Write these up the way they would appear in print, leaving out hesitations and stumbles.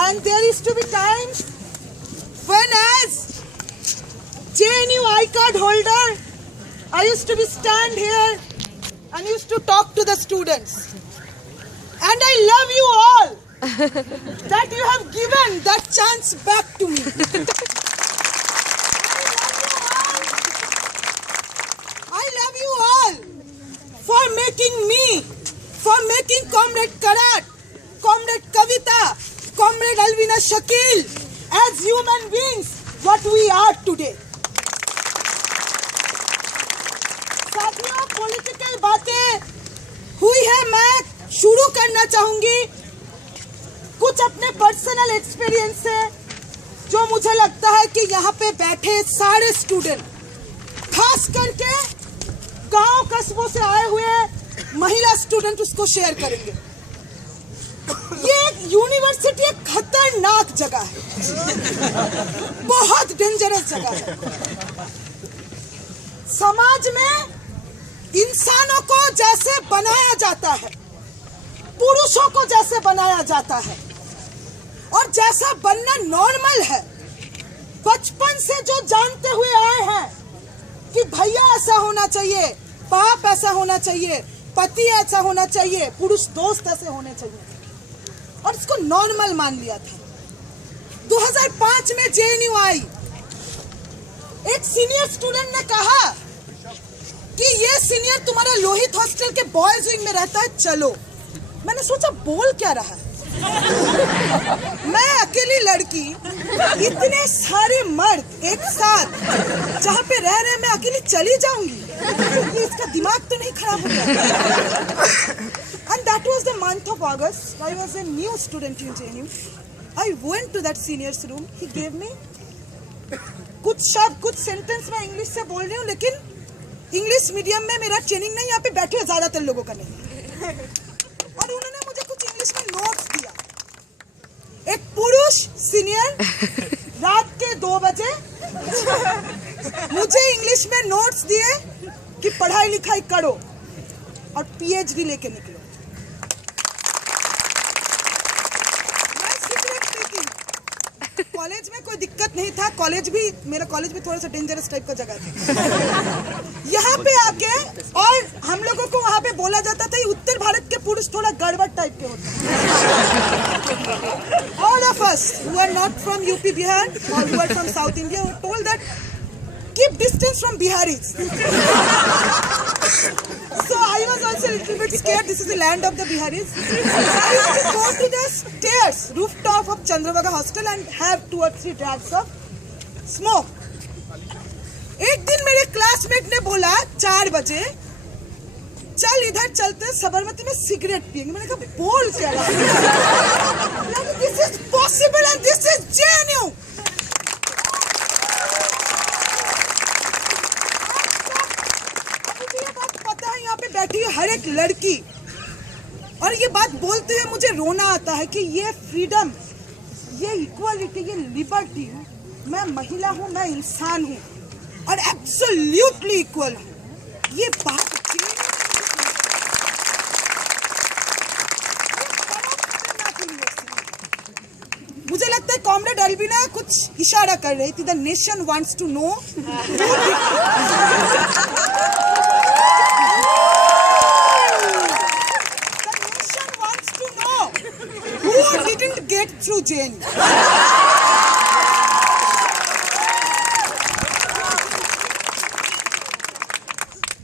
And there used to be times when, as JNU I-card holder, I used to be stand here and used to talk to the students. And I love you all that you have given that chance back to me. I love you all for making me, for making Comrade Karat, Comrade Kavita, Comrade Alvina Shakil as human beings what we are today. साथियों, political बातें हुई है, मैं शुरू करना चाहूंगी कुछ अपने पर्सनल एक्सपीरियंस से, जो मुझे लगता है कि यहाँ पे बैठे सारे स्टूडेंट, खास करके गांव कस्बों से आए हुए महिला स्टूडेंट उसको शेयर करेंगे। ये यूनिवर्सिटी एक खतरनाक जगह है, बहुत डेंजरस जगह है। समाज में इंसानों को जैसे बनाया जाता है, पुरुषों को जैसे बनाया जाता है और जैसा बनना नॉर्मल है, बचपन से जो जानते हुए आए हैं कि भैया ऐसा होना चाहिए, बाप ऐसा होना चाहिए, पति ऐसा होना चाहिए, पुरुष दोस्त ऐसे होने चाहिए, और इसको नॉर्मल मान लिया था। 2005 में JNU आई, एक सीनियर स्टूडेंट ने कहा कि ये सीनियर तुम्हारा लोहित हॉस्टल के बॉयज विंग में रहता है, चलो। मैंने सोचा बोल क्या रहा है, मैं अकेली लड़की, इतने सारे मर्द एक साथ जहाँ पे रह रहे, मैं अकेली चली जाऊंगी, ये इसका दिमाग तो नहीं खराब हो गया। And that was the month of August. I was a new student in JNU. I went to that senior's room. He gave me कुछ शब्द, कुछ सेंटेंस मैं इंग्लिश से बोल रही हूँ, लेकिन इंग्लिश मीडियम में मेरा ट्रेनिंग नहीं, यहाँ पे बैठे ज्यादातर लोगों का नहीं। और उन्होंने मुझे कुछ इंग्लिश में नोट्स दिया। एक पुरुष सीनियर रात के 2 बजे मुझे इंग्लिश में नोट्स दिए कि पढ़ाई लिखाई करो और PhD लेके निकलो। कॉलेज में कोई दिक्कत नहीं था, मेरा कॉलेज भी थोड़ा सा डेंजरस टाइप का जगह था। यहाँ पे आके, और हम लोगों को वहाँ पे बोला जाता था उत्तर भारत के पुरुष थोड़ा गड़बड़ टाइप के होते हैं। All of us who are not from UP Bihar or who are from South India were told that keep distance from Biharis. So I was also a little bit scared. This is the land of the Biharis. I used to go to the stairs, rooftop of Chandrabhaga hostel and have 2 or 3 drags of smoke. एक दिन मेरे classmate ने बोला 4 बजे, चल इधर चलते साबरमती में सिगरेट पियेंगे। मैंने कहा बोल क्या रहा है? This is possible and this is JNU. यहाँ पे बैठी है हर एक लड़की, और ये बात बोलते हुए मुझे रोना आता है कि ये फ्रीडम, ये इक्वालिटी, ये लिबर्टी, मैं महिला हूँ, मैं इंसान हूँ और एब्सोल्युटली इक्वल हूँ। ये बात मुझे लगता है कॉमरेड अल्विना कुछ इशारा कर रही थी। The nation wants to know who didn't get through JNU.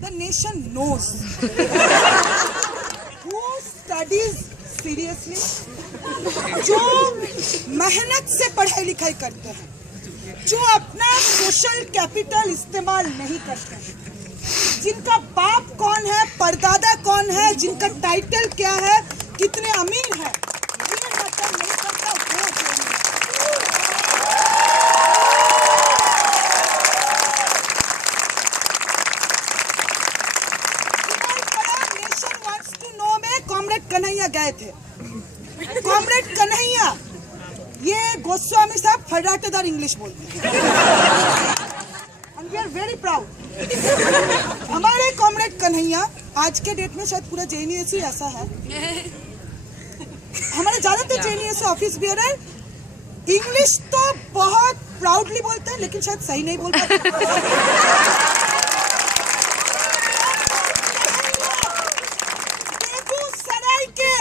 The nation knows who studies seriously, जो मेहनत से पढ़ाई लिखाई करते हैं, जो अपना सोशल कैपिटल इस्तेमाल नहीं करते हैं, जिनका बाप कौन है, परदादा कौन है, जिनका टाइटल क्या है, कितने अमीर है, ये मतलब नहीं करता वो नेशन वांट्स टू नो में कॉमरेड कन्हैया गए थे। कॉमरेड कन्हैया, ये गोस्वामी साहब फटाटेदार इंग्लिश बोलते हैं, and we are very proud. हमारे कॉमरेड कन्हैया, आज के डेट में शायद पूरा JNU ऐसा है, हमारे ज्यादातर जेएनयू से ऑफिस बियरर इंग्लिश तो बहुत प्राउडली बोलते हैं, लेकिन शायद सही नहीं बोल पाते। बेगूसराय के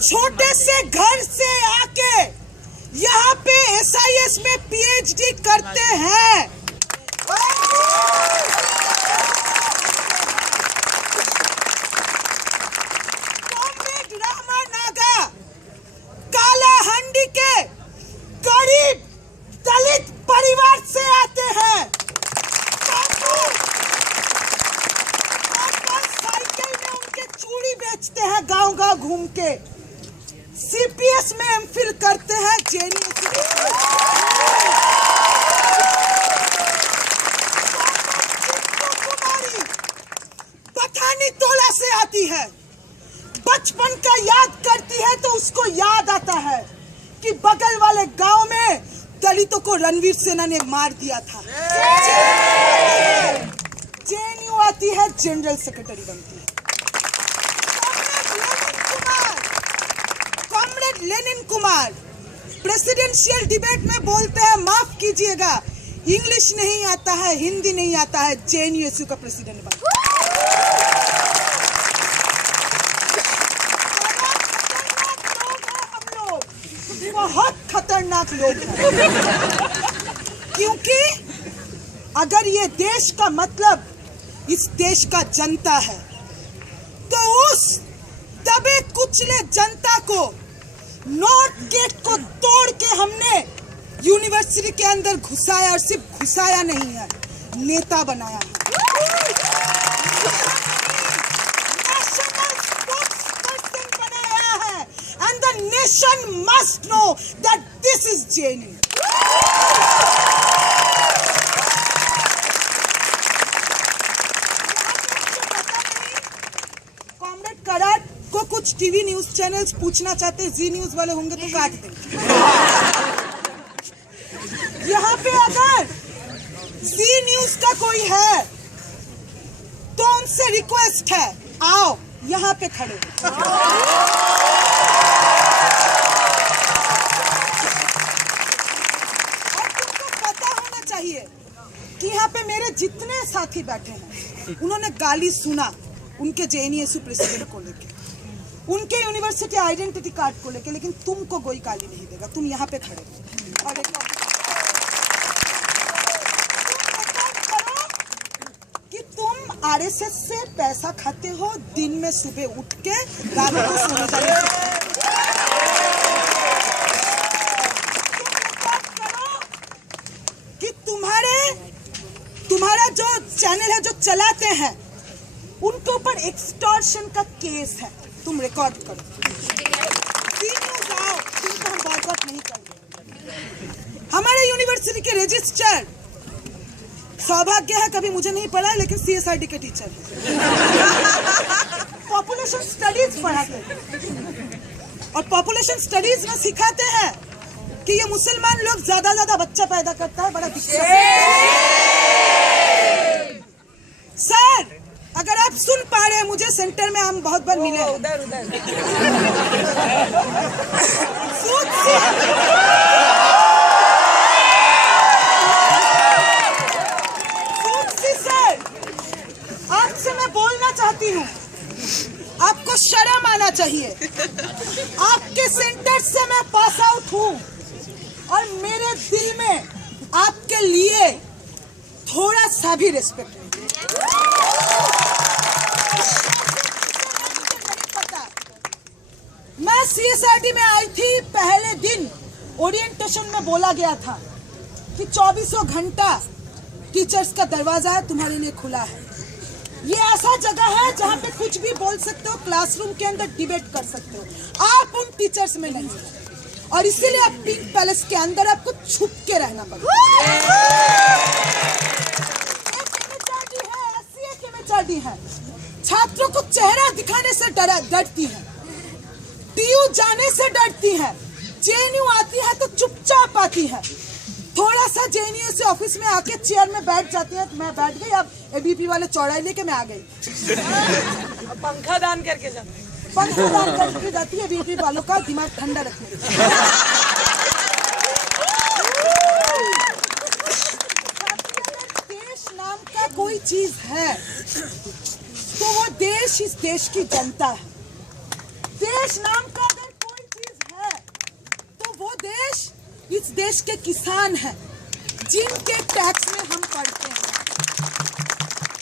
छोटे से घर से आके यहाँ पे SIS में PhD करते हैं। कालाहंडी के गरीब दलित परिवार से आते हैं। साइकिल में उनके चूड़ी बेचते हैं, गांव-गांव घूम के। CPS में MPhil करते हैं जेएनयू से। कुमारी पठानी टोला से आती है। बचपन का याद करती है तो उसको याद आता है कि बगल वाले गांव में दलितों को रणवीर सेना ने मार दिया था। जेएनयू आती है, जनरल सेक्रेटरी बनती है। Comrade Lenin Kumar presidential debate में बोलते हैं, माफ कीजिएगा, इंग्लिश नहीं आता है, हिंदी नहीं आता है, जेएनयू का प्रेसिडेंट बना। बहुत खतरनाक लोग हैं, क्योंकि अगर ये देश का मतलब इस देश का जनता है, तो उस दबे कुचले जनता को नॉर्थ गेट को तोड़ के हमने यूनिवर्सिटी के अंदर घुसाया, और सिर्फ घुसाया नहीं है, नेता बनाया है। Nation must know that this is JNU. Comrade Karat को कुछ टीवी न्यूज चैनल्स पूछना चाहते हैं, जी न्यूज वाले होंगे तो काट देंगे। यहाँ पे अगर जी न्यूज का कोई है तो उनसे रिक्वेस्ट है, आओ यहाँ पे खड़े। कि यहाँ पे मेरे जितने साथी बैठे हैं, उन्होंने गाली सुना उनके जेएनयू प्रेसिडेंट को लेके, उनके यूनिवर्सिटी आइडेंटिटी कार्ड को लेके, लेकिन तुमको कोई गाली नहीं देगा। तुम यहाँ पे खड़े और कि तुम RSS से पैसा खाते हो, दिन में सुबह उठ के रात को सोने जाने। तुम्हारा जो चैनल है जो चलाते हैं, उनके ऊपर एक्सटॉर्शन का केस है, तुम रिकॉर्ड करो। आओ, तुमको हम बात नहीं करेंगे। हमारे यूनिवर्सिटी के रजिस्ट्रार, सौभाग्य है कभी मुझे नहीं पढ़ा, लेकिन CSRD के टीचर है। पॉपुलेशन स्टडीज पढ़ाते हैं, और पॉपुलेशन स्टडीज में सिखाते हैं कि ये मुसलमान लोग ज्यादा बच्चा पैदा करता है, बड़ा दिक्कत है। सर, अगर आप सुन पा रहे हैं, मुझे सेंटर में हम बहुत बार मिले हैं। उधर सर, आपसे मैं बोलना चाहती हूँ, आपको शर्म आना चाहिए। आपके सेंटर से मैं पास आउट हूँ, और मेरे दिल में आपके लिए थोड़ा सा भी रिस्पेक्ट है। मैं CSRD में आई थी, पहले दिन ओरिएंटेशन में बोला गया था कि 24 घंटा टीचर्स का दरवाजा है, तुम्हारे लिए खुला है। ये ऐसा जगह है जहाँ पे कुछ भी बोल सकते हो, क्लासरूम के अंदर डिबेट कर सकते हो। आप उन टीचर्स में नहीं, और इसीलिए आप पिंक पैलेस के अंदर आपको छुप के रहना पड़ेगा। है, छात्रों को चेहरा दिखाने से डरती है, TU जाने से डरती है, JNU आती है तो चुपचाप आती है। थोड़ा सा JNU से ऑफिस में आके चेयर में बैठ जाती है, तो मैं बैठ गई। अब ABP वाले चौड़ाई लेके मैं आ गई। पंखा दान करके जाते। पंखदान करके जाती है बीपी वालों का दिमाग ठंडा रखने। देश नाम का कोई चीज है तो वो देश इस देश की जनता है। देश नाम का अगर कोई चीज है तो वो देश इस देश के किसान हैं, जिनके टैक्स में हम पढ़ते हैं।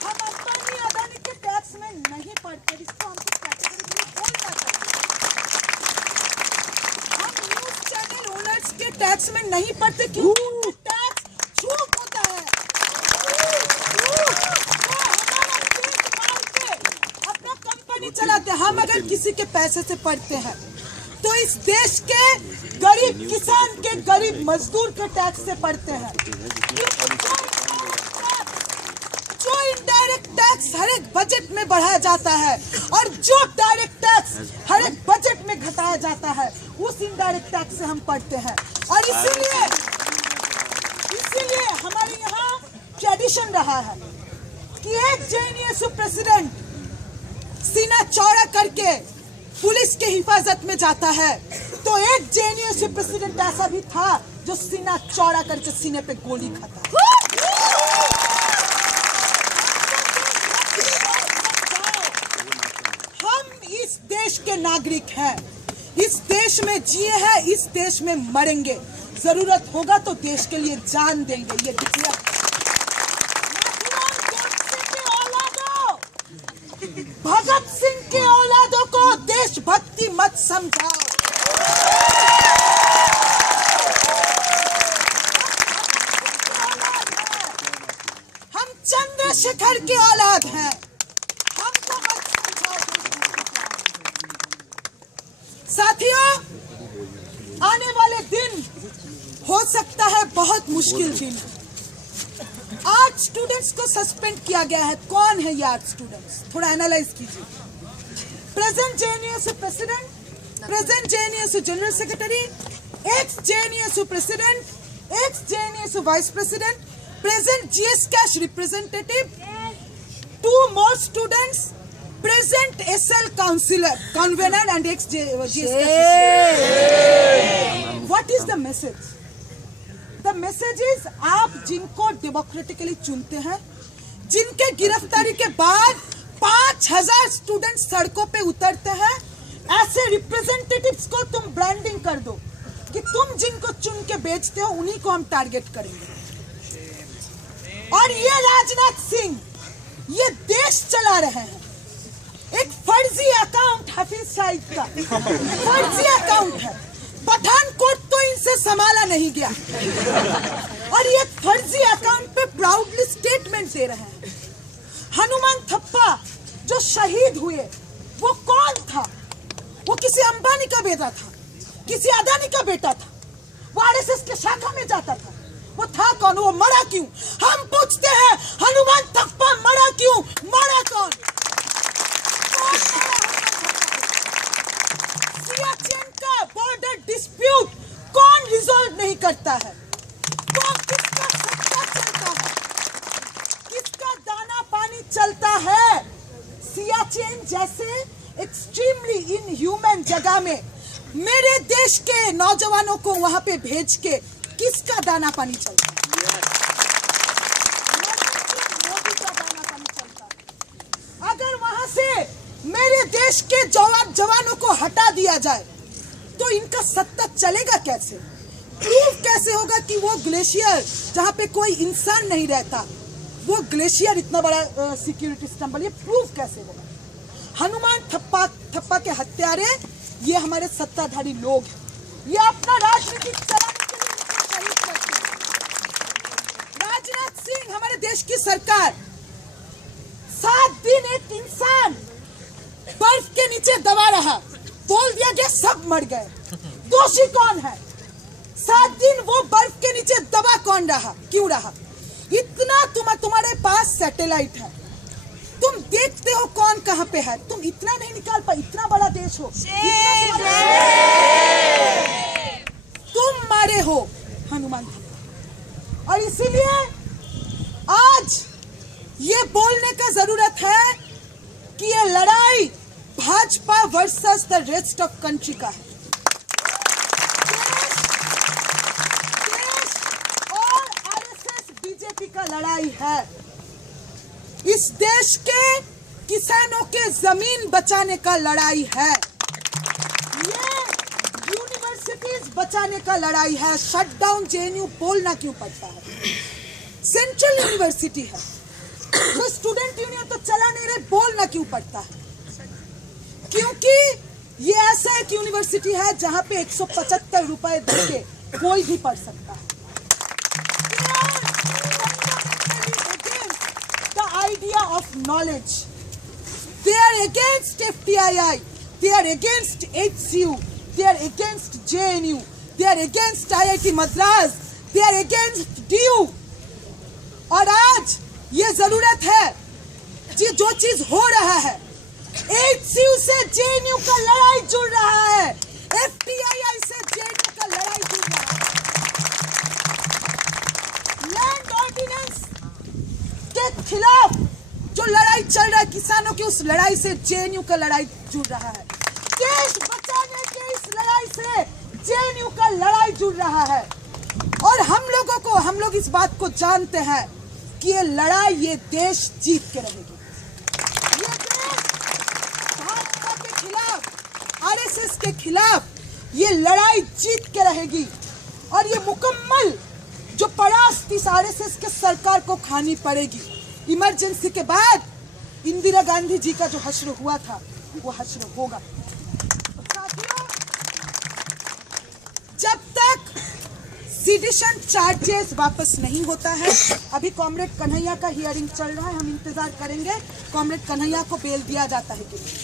हम अंबानी अदानी के टैक्स में नहीं पढ़ते, इसको हमको कैटेगरी बोलना चाहिए। हम न्यूज चैनल ओनर्स के टैक्स में नहीं पढ़ते क्योंकि टैक्स छूट होता है। अपना कंपनी चलाते हैं। हम अगर किसी के पैसे से पढ़ते हैं तो इस देश के गरीब किसान के, गरीब मजदूर के टैक्स से पढ़ते हैं। जो इनडायरेक्ट टैक्स हर एक बजट में बढ़ाया जाता है और जो डायरेक्ट टैक्स हर एक बजट में घटाया जाता है, उस इनडायरेक्ट टैक्स से हम पढ़ते हैं। और इसीलिए हमारे यहाँ ट्रेडिशन रहा है कि एक जेएनयू प्रेसिडेंट सीना चौड़ा करके पुलिस के हिफाजत में जाता है, तो एक जेएनयू प्रेसिडेंट ऐसा भी था जो सीना चौड़ा करके सीने पे गोली खाता है। हम इस देश के नागरिक हैं, इस देश में जिए हैं, इस देश में मरेंगे, जरूरत होगा तो देश के लिए जान देंगे। ये डिक्लेयर भगत सिंह के औलादों को देशभक्ति मत समझाओ। हम चंद्रशेखर के औलाद हैं, हमको मत समझाओ। साथियों, आने वाले दिन हो सकता है बहुत मुश्किल दिन। आर्ट स्टूडेंट्स को सस्पेंड किया गया है। कौन है ये आर्ट स्टूडेंट्स? थोड़ा एनालाइज कीजिए। Present JNU president, present JNU general secretary, x JNU president, x JNU vice president, present GS cash representative, 2 more students, present SL counselor, convener and ex GS cash. What is the message? The message is, आप जिनको democratically चुनते हैं, जिनके गिरफ्तारी के बाद 5000 student सड़कों पे उतरते हैं, ऐसे रिप्रेजेंटेटिव्स को तुम ब्रांडिंग कर दो कि तुम जिनको चुन के बेचते हो उन्हीं को हम टारगेट करेंगे। और ये राजनाथ सिंह ये देश चला रहे हैं। एक फर्जी अकाउंट हफीज सईद का फर्जी अकाउंट है। पठानकोट तो इनसे संभाला नहीं गया और ये फर्जी अकाउंट पे प्राउडली स्टेटमेंट दे रहे हैं। हनुमान थप्पा जो शहीद हुए वो कौन था? वो किसी अंबानी का बेटा था, किसी अदानी का बेटा था, वो आरएसएस के शाखा में जाता था। वो था कौन? वो मरा क्यों? हम पूछते हैं, हनुमान थप्पा मरा क्यों? मरा कौन? सियाचिन का बॉर्डर डिस्प्यूट कौन रिजॉल्व नहीं करता है? कौन किसका सत्ता चलता है? किसका दाना पानी चलता है? सियाचिन जैसे एक्सट्रीमली इनह्यूमन जगह में मेरे देश के नौजवानों को वहां पे भेज के किसका दाना पानी चलता है? मोदी का दाना पानी चलता है। अगर वहां से मेरे देश के जवानों को हटा दिया जाए तो इनका सत्ता चलेगा कैसे? प्रूफ कैसे होगा कि वो ग्लेशियर जहां पे कोई इंसान नहीं रहता, वो ग्लेशियर इतना बड़ा सिक्योरिटी सिस्टम बना, ये प्रूफ कैसे होगा? हनुमान थप्पा के हत्यारे ये हमारे सत्ताधारी लोग हैं। ये अपना राजनीति चलाने के लिए शहीद करते हैं। राजनाथ सिंह, हमारे देश की सरकार, 7 दिन एक इंसान बर्फ के नीचे दबा रहा, बोल दिया गया सब मर गए। दोषी कौन है? 7 दिन वो बर्फ के नीचे दबा कौन रहा? क्यों रहा? इतना तुम्हारे पास सैटेलाइट है, तुम देखते हो कौन कहां पे है, तुम इतना नहीं निकाल पाए? इतना बड़ा देश हो, तुम मारे हो हनुमान। और इसीलिए आज ये बोलने का जरूरत है कि ये लड़ाई Bhajpa versus Vikas the rest of country का है। देश और आरएसएस बीजेपी का लड़ाई है। इस देश के किसानों के जमीन बचाने का लड़ाई है। ये यूनिवर्सिटीज बचाने का लड़ाई है। शटडाउन जेएनयू बोलना क्यों पड़ता है? सेंट्रल यूनिवर्सिटी है, तो स्टूडेंट यूनियन तो चला नहीं रहे, बोलना क्यों पड़ता है? क्योंकि ये ऐसा एक यूनिवर्सिटी है जहां पे 175 रुपए देके कोई भी पढ़ सकता है। The idea of knowledge, they are against FTII, they are against HCU, they are against JNU, they are against IIT Madras, they are against DU। और आज ये जरूरत है कि जो चीज हो रहा है, HCU से JNU का लड़ाई जुड़ रहा है, FTII से JNU का लड़ाई जुड़ रहा है। लैंड ऑर्डिनेंस के खिलाफ जो लड़ाई चल रहा है किसानों की, उस लड़ाई से जेएनयू का लड़ाई जुड़ रहा है। देश बचाने के इस लड़ाई से जेएनयू का लड़ाई जुड़ रहा है। और हम लोग इस बात को जानते हैं कि ये लड़ाई ये देश जीत के रहेगी। ये देश भाजपा के खिलाफ, आरएसएस के खिलाफ ये लड़ाई जीत के रहेगी। और ये मुकम्मल जो परास्त इस आरएसएस के सरकार को खानी पड़ेगी। इमरजेंसी के बाद इंदिरा गांधी जी का जो हश्र हुआ था वो हश्र होगा। साथियों, जब तक सीडिशन चार्जेस वापस नहीं होता है, अभी कॉमरेड कन्हैया का हियरिंग चल रहा है, हम इंतजार करेंगे कॉमरेड कन्हैया को बेल दिया जाता है कि नहीं।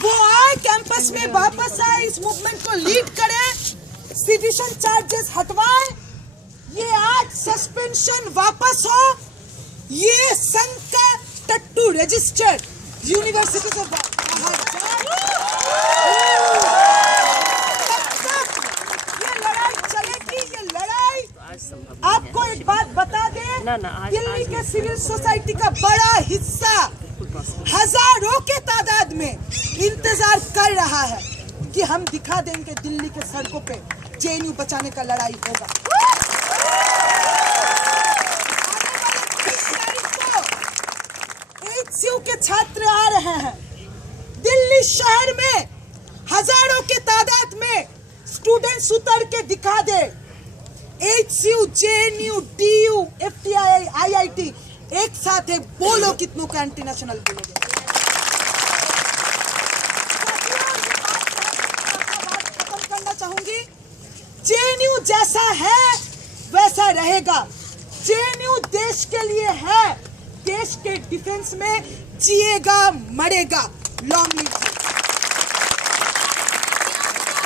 वो आए कैंपस में, वापस आए, इस मूवमेंट को लीड करें, सीडिशन चार्जेस हटवाएं, ये आज सस्पेंशन वापस हो, ये संघ का टट्टू रजिस्टर यूनिवर्सिटी से बाहर जाए। ये लड़ाई चलेगी। ये लड़ाई आपको एक बात बता दें, दिल्ली के सिविल सोसाइटी का बड़ा हिस्सा हजारों के तादाद में इंतजार कर रहा है कि हम दिखा देंगे दिल्ली के सड़कों पे जेएनयू बचाने का लड़ाई होगा। HCU के छात्र आ रहे हैं। दिल्ली शहर में हजारों के तादाद में स्टूडेंट्स उतर के दिखा दे। HCU, JNU, DU, FTII, IIT एक साथ है, बोलो कितनों का एंटी नेशनल बोलोगे? खत्म करना चाहूंगी, JNU जैसा है वैसा रहेगा। JNU देश के लिए है, देश के डिफेंस में जिएगा मरेगा। Long live